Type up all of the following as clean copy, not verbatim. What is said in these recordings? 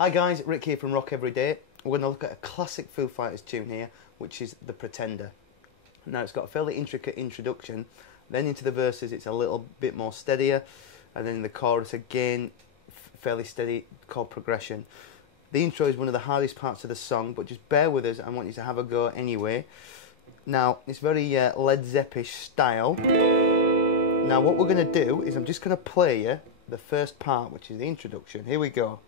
Hi guys, Rick here from Rock Every Day. We're going to look at a classic Foo Fighters tune here, which is The Pretender. Now it's got a fairly intricate introduction, then into the verses it's a little bit more steadier, and then in the chorus again, fairly steady chord progression. The intro is one of the hardest parts of the song, but just bear with us, I want you to have a go anyway. Now, it's very Led Zeppelish style. Now what we're going to do is I'm just going to play you the first part, which is the introduction. Here we go.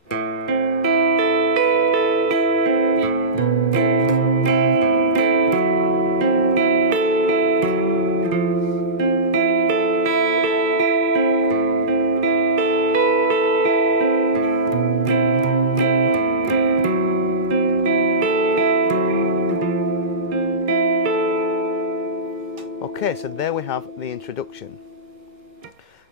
Okay, so there we have the introduction.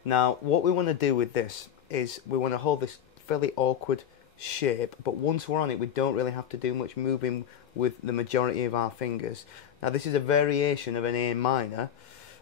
Now, what we want to do with this is we want to hold this fairly awkward shape, but once we're on it, we don't really have to do much moving with the majority of our fingers. Now, this is a variation of an A minor.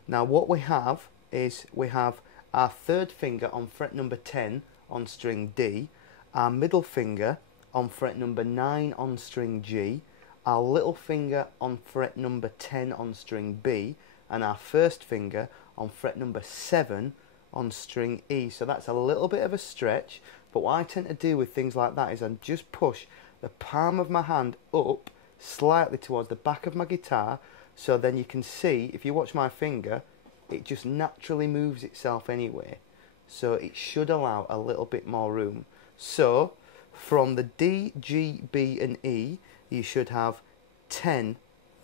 Now, what we have is we have our third finger on fret number 10 on string D, our middle finger on fret number 9 on string G, our little finger on fret number 10 on string B, and our first finger on fret number 7 on string E. So that's a little bit of a stretch, but what I tend to do with things like that is I just push the palm of my hand up slightly towards the back of my guitar, so then you can see, if you watch my finger, it just naturally moves itself anyway. So it should allow a little bit more room. So from the D, G, B and E, you should have 10,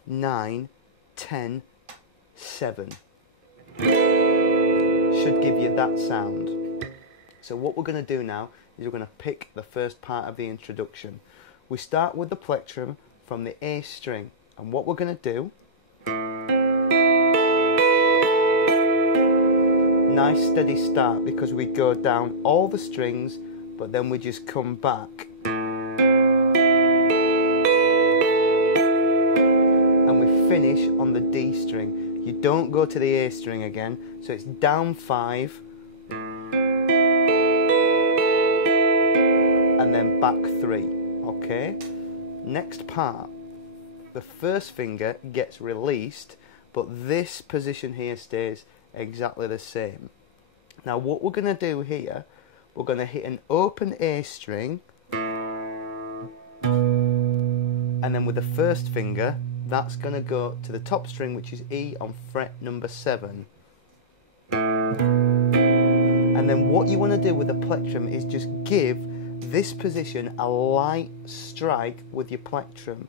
9, 10, 7. Should give you that sound. So what we're going to do now is we're going to pick the first part of the introduction. We start with the plectrum from the A string, and what we're going to do, nice steady start, because we go down all the strings but then we just come back and we finish on the D string. You don't go to the A string again, so it's down 5 and then back 3. Okay? Next part, the first finger gets released, but this position here stays exactly the same. Now what we're going to do here, we're going to hit an open A string, and then with the first finger, that's going to go to the top string, which is E on fret number 7. And then what you want to do with the plectrum is just give this position a light strike with your plectrum.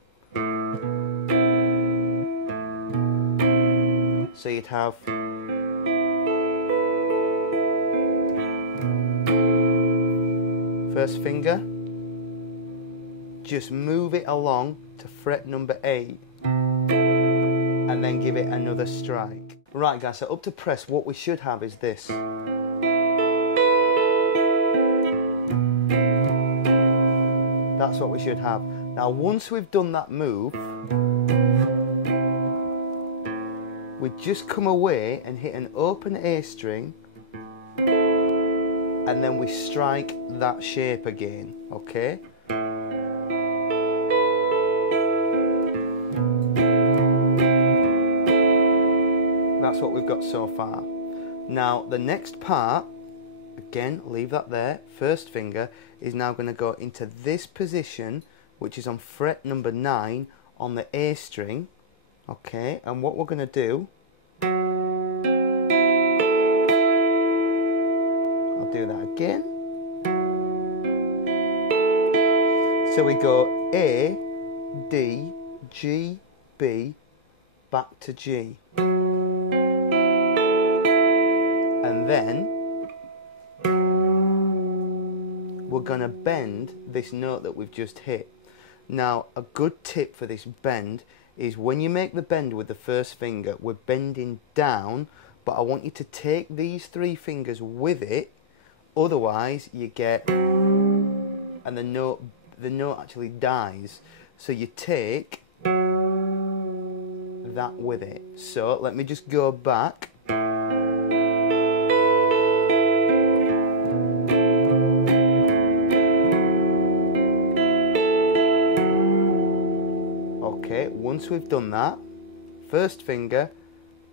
So you'd have first finger, just move it along to fret number 8 and then give it another strike. Right guys, so up to press, what we should have is this. That's what we should have. Now once we've done that move, we just come away and hit an open A string, and then we strike that shape again, okay? That's what we've got so far. Now the next part, again, leave that there. First finger is now going to go into this position, which is on fret number 9 on the A string. Okay, and what we're going to do, I'll do that again. So we go A, D, G, B, back to G. And then we're going to bend this note that we've just hit. Now, a good tip for this bend is when you make the bend with the first finger, we're bending down, but I want you to take these 3 fingers with it, otherwise you get, and the note actually dies. So you take that with it. So let me just go back. Okay, once we've done that, first finger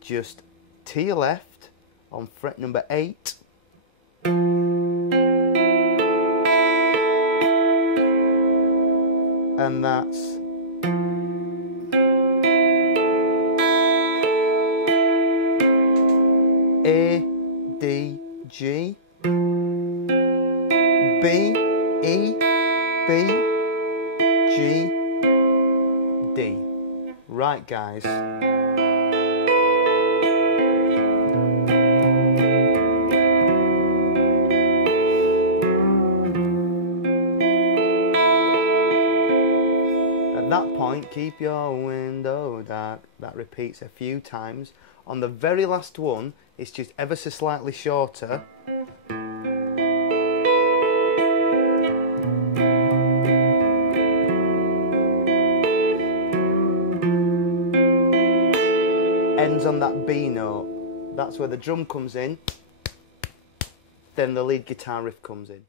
just to your left on fret number 8. And that's A, D, G, B, E, B, G, D. Right, guys. At that point, keep your window dark. That repeats a few times. On the very last one, it's just ever so slightly shorter. Ends on that B note. That's where the drum comes in. Then the lead guitar riff comes in.